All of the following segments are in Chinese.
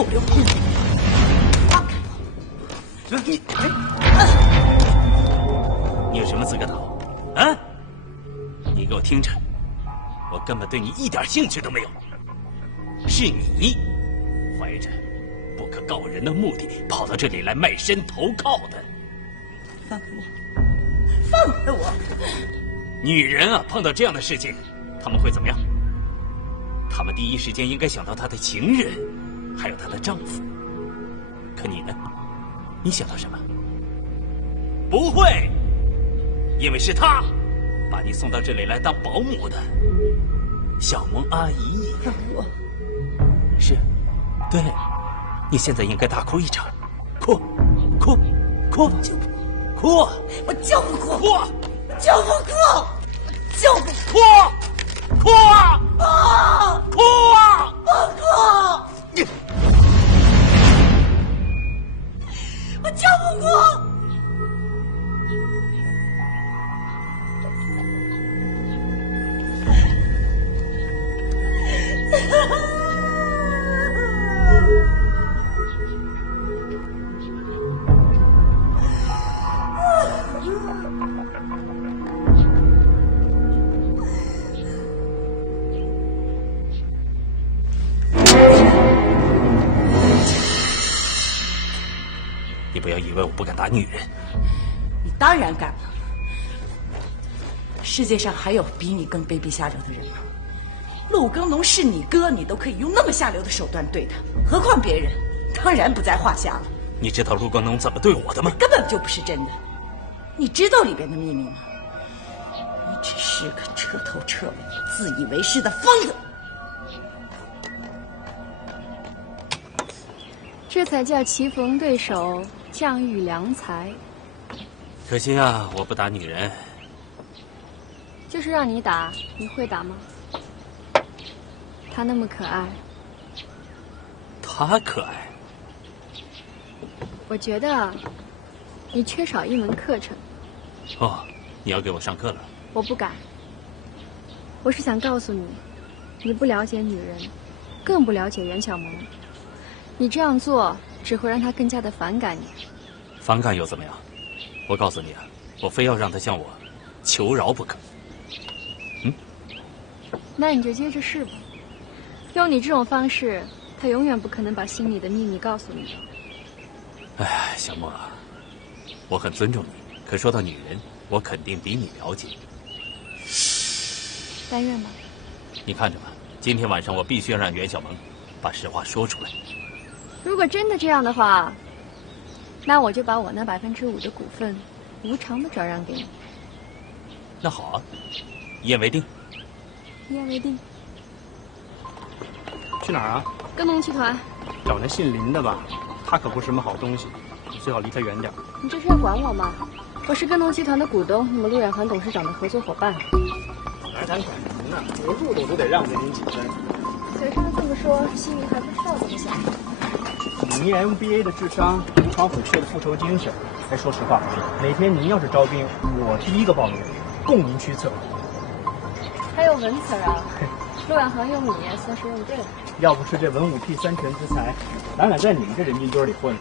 臭流氓！放开我！你有什么资格打我？啊！你给我听着，我根本对你一点兴趣都没有。是你怀着不可告人的目的跑到这里来卖身投靠的。放开我！放开我！女人啊，碰到这样的事情，他们会怎么样？他们第一时间应该想到她的情人，还有她的丈夫。可你呢？你想到什么？不会，因为是他把你送到这里来当保姆的，小萌阿姨。放我！是，对，你现在应该大哭一场，哭，哭，哭吧，哭！我就不哭！哭！就不哭！就不哭！哭啊！不！哭啊！不哭！你，我就不哭！你不要以为我不敢打女人。你当然敢了。世界上还有比你更卑鄙下流的人吗？陆耕农是你哥，你都可以用那么下流的手段对他，何况别人？当然不在话下了。你知道陆耕农怎么对我的吗？根本就不是真的。你知道里边的秘密吗？你只是个彻头彻尾、自以为是的疯子。这才叫棋逢对手，将遇良才。可惜啊，我不打女人。就是让你打，你会打吗？她那么可爱。她可爱。我觉得你缺少一门课程。哦，你要给我上课了？我不敢。我是想告诉你，你不了解女人，更不了解袁小萌。你这样做只会让她更加的反感你。反感又怎么样？我告诉你啊，我非要让她向我求饶不可。那你就接着试吧。用你这种方式，她永远不可能把心里的秘密告诉你的。哎，小莫啊，我很尊重你，可说到女人，我肯定比你了解。但愿吧。你看着吧，今天晚上我必须要让袁小萌把实话说出来。如果真的这样的话，那我就把我那5%的股份无偿的转让给你。那好啊，一言为定。一言为定。去哪儿啊？耕农集团。找那姓林的吧，他可不是什么好东西，你最好离他远点。你这是要管我吗？我是耕农集团的股东，你们陆远航董事长的合作伙伴。来谈感情呢，我入斗都得让给您几分。随声这么说，心里还不知道怎么想。您 MBA 的智商，无闯虎穴的复仇精神。哎，说实话，哪天您要是招兵，我第一个报名，供您驱策。还有文词啊，陆远航用你算是用对了。要不是这文武替三全之才，哪敢在你们这人民堆里混？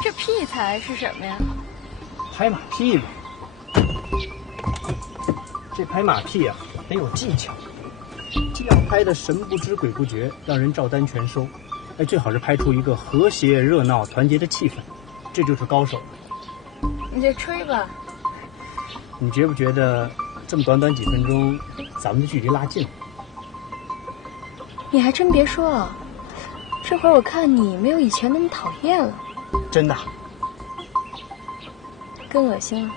这屁才是什么呀？拍马屁嘛。这拍马屁啊，得有技巧，既要拍得神不知鬼不觉，让人照单全收，哎，最好是拍出一个和谐热闹团结的气氛，这就是高手。你就吹吧。你觉不觉得这么短短几分钟，咱们的距离拉近了？你还真别说啊，这会儿我看你没有以前那么讨厌了。真的？更恶心了。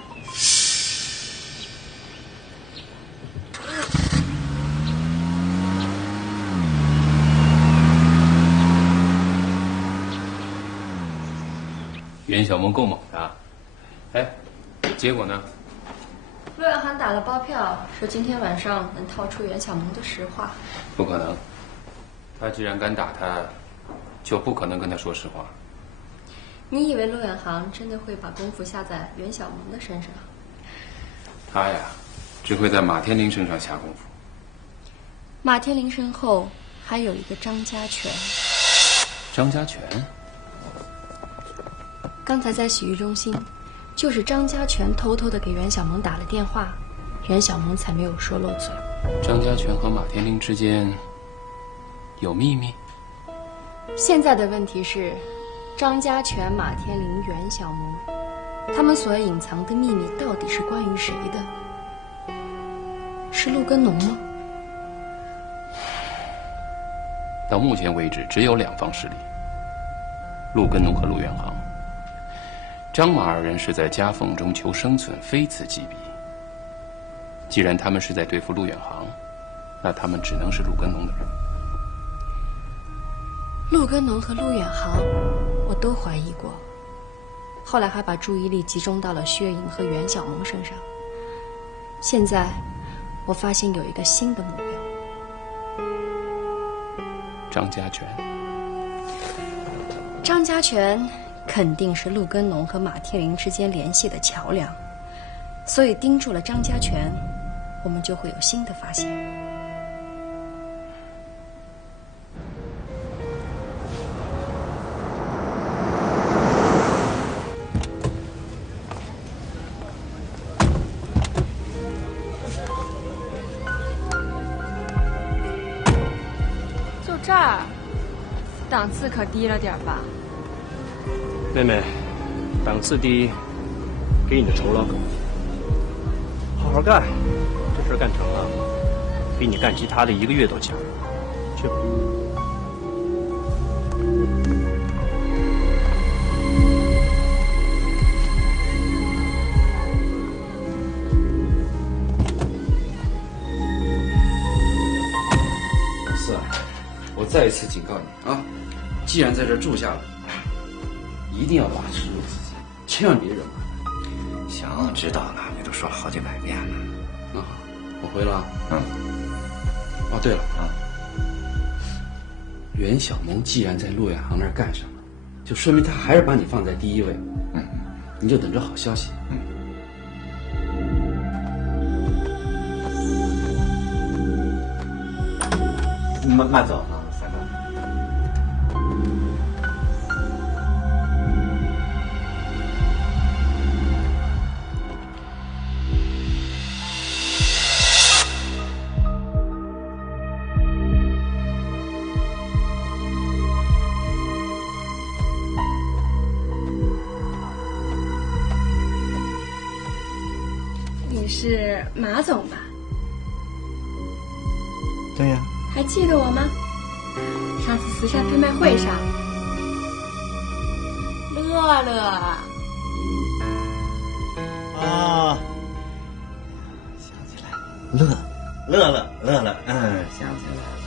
袁小萌够猛的，哎，结果呢？陆远航打了包票，说今天晚上能套出袁小萌的实话。不可能，他既然敢打他，就不可能跟他说实话。你以为陆远航真的会把功夫下在袁小萌的身上？他呀，只会在马天林身上下功夫。马天林身后还有一个张家权。张家权。刚才在洗浴中心，就是张家权偷偷的给袁小萌打了电话，袁小萌才没有说漏嘴。张家权和马天林之间有秘密？现在的问题是，张家权、马天林、袁小萌，他们所隐藏的秘密到底是关于谁的？是陆根农吗？到目前为止，只有2方势力：陆根农和陆远航。张马二人是在夹缝中求生存，非此即彼。既然他们是在对付陆远航，那他们只能是陆根农的人。陆根农和陆远航，我都怀疑过，后来还把注意力集中到了薛莹和袁小萌身上。现在，我发现有一个新的目标。张家权。张家权肯定是陆根农和马天林之间联系的桥梁，所以盯住了张家权，我们就会有新的发现。就这儿，档次可低了点吧？妹妹，档次低，给你的酬劳更低。好好干，这事干成了，比你干其他的1个月都强。去吧。老四啊，我再一次警告你啊，既然在这儿住下了，一定要把持住自己，千万别惹麻烦。行，知道了，你都说了好几百遍了。那好，我回了啊。哦，对了啊，袁小萌既然在陆远航那儿干上了，就说明他还是把你放在第一位。你就等着好消息。慢走啊，三哥。你是马总吧？对呀。还记得我吗？上次慈善拍卖会上，乐乐。啊，想起来了，乐乐，想起来了。